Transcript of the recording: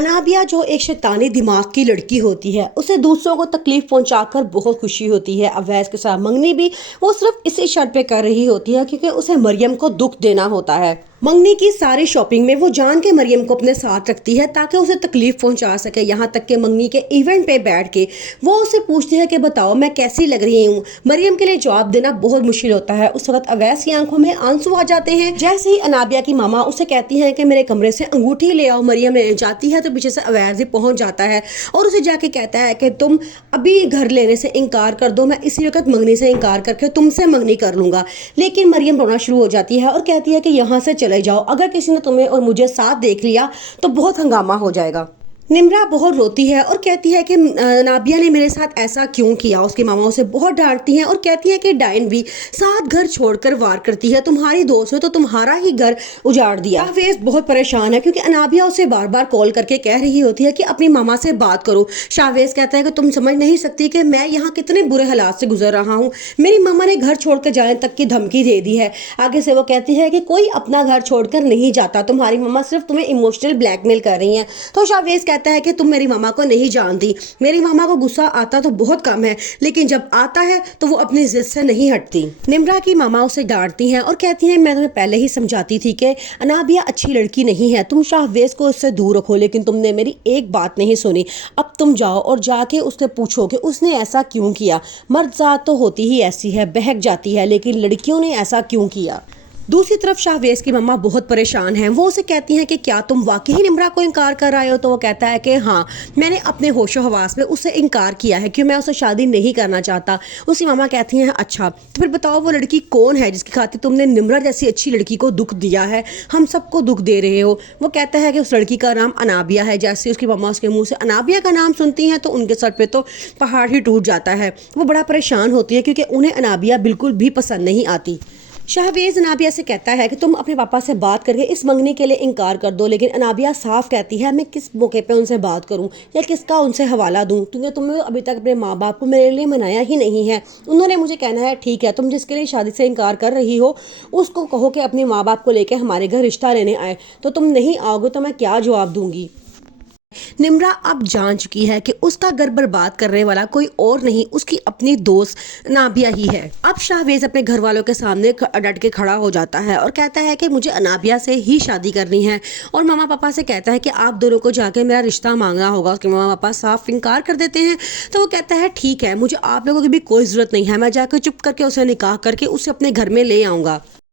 अनाबिया जो एक शैतानी दिमाग की लड़की होती है, उसे दूसरों को तकलीफ पहुंचाकर बहुत खुशी होती है। अवैस के साथ मंगनी भी वो सिर्फ इसी शर्त पे कर रही होती है क्योंकि उसे मरियम को दुख देना होता है। मंगनी की सारी शॉपिंग में वो जान के मरियम को अपने साथ रखती है ताकि उसे तकलीफ पहुंचा सके। यहाँ तक कि मंगनी के इवेंट पे बैठ के वो उसे पूछती है कि बताओ मैं कैसी लग रही हूँ। मरियम के लिए जवाब देना बहुत मुश्किल होता है। उस वक्त अवैस की आंखों में आंसू आ जाते हैं। जैसे ही अनाबिया की मामा उसे कहती है कि मेरे कमरे से अंगूठी ले आओ, मरियम लेने जाती है तो पीछे से अवैस भी पहुंच जाता है और उसे जाके कहता है कि तुम अभी घर लेने से इनकार कर दो, मैं इसी वक्त मंगनी से इनकार करके तुमसे मंगनी कर लूंगा। लेकिन मरियम रोना शुरू हो जाती है और कहती है कि यहाँ से चले जाओ, अगर किसी ने तुम्हें और मुझे साथ देख लिया तो बहुत हंगामा हो जाएगा। निम्रा बहुत रोती है और कहती है कि नाबिया ने मेरे साथ ऐसा क्यों किया। उसकी मामा उसे बहुत डांटती हैं और कहती है कि डायन भी साथ घर छोड़कर वार करती है, तुम्हारी दोस्त है तो तुम्हारा ही घर उजाड़ दिया। शाहवेज बहुत परेशान है क्योंकि अनाबिया उसे बार बार कॉल करके कह रही होती है कि अपनी मामा से बात करो। शाहवेज कहता है कि तुम समझ नहीं सकती कि मैं यहाँ कितने बुरे हालात से गुजर रहा हूँ, मेरी मामा ने घर छोड़कर जाने तक की धमकी दे दी है। आगे से वो कहती है कि कोई अपना घर छोड़कर नहीं जाता, तुम्हारी मामा सिर्फ तुम्हें इमोशनल ब्लैकमेल कर रही है। तो शाहवेज कहता है कि तुम मेरी मामा को नहीं जानती, मेरी मामा को गुस्सा आता तो बहुत कम है, लेकिन जब आता है तो वो अपनी जिद से नहीं हटती। निम्रा की मामा उसे डांटती हैं और कहती हैं मैं तुम्हें पहले ही समझाती थी कि अनाबिया अच्छी लड़की नहीं है, तुम शाहवेज को उससे दूर रखो, लेकिन तुमने मेरी एक बात नहीं सुनी। अब तुम जाओ और जाके उससे पूछो कि उसने ऐसा क्यों किया। मर्द जात तो होती ही ऐसी है, बहक जाती है, लेकिन लड़कियों ने ऐसा क्यों किया। दूसरी तरफ शाहवेज की मम्मा बहुत परेशान हैं। वो उसे कहती हैं कि क्या तुम वाकई ही निम्रा को इनकार कर रहे हो। तो वो कहता है कि हाँ, मैंने अपने होशो हवास में उससे इनकार किया है कि मैं उससे शादी नहीं करना चाहता। उसकी मामा कहती हैं अच्छा तो फिर बताओ वो लड़की कौन है जिसकी खातिर तुमने निम्रा जैसी अच्छी लड़की को दुख दिया है, हम सबको दुख दे रहे हो। वो कहता है कि उस लड़की का नाम अनाबिया है। जैसे उसकी मम्मा उसके मुँह से अनाबिया का नाम सुनती हैं तो उनके सर पर तो पहाड़ ही टूट जाता है। वो बड़ा परेशान होती है क्योंकि उन्हें अनाबिया बिल्कुल भी पसंद नहीं आती। शाहवेज अनाबिया से कहता है कि तुम अपने पापा से बात करके इस मंगनी के लिए इनकार कर दो, लेकिन अनाबिया साफ कहती है मैं किस मौके पे उनसे बात करूं या किसका उनसे हवाला दूं, क्योंकि तुमने अभी तक अपने माँ बाप को मेरे लिए मनाया ही नहीं है। उन्होंने मुझे कहना है ठीक है, तुम जिसके लिए शादी से इनकार कर रही हो उसको कहो कि अपने माँ बाप को लेकर हमारे घर रिश्ता लेने आए, तो तुम नहीं आओगे तो मैं क्या जवाब दूंगी। निम्रा अब जान चुकी है कि उसका घर बर्बाद करने वाला कोई और नहीं, उसकी अपनी दोस्त अनाबिया ही है। अब शाहवेज अपने घर वालों के सामने डट के खड़ा हो जाता है और कहता है कि मुझे अनाबिया से ही शादी करनी है और मामा पापा से कहता है कि आप दोनों को जाके मेरा रिश्ता मांगना होगा। उसके मामा पापा साफ इनकार कर देते हैं। तो वो कहता है ठीक है, मुझे आप लोगों की भी कोई ज़रूरत नहीं है, मैं जाकर चुप करके उसे निकाह करके उसे अपने घर में ले आऊँगा।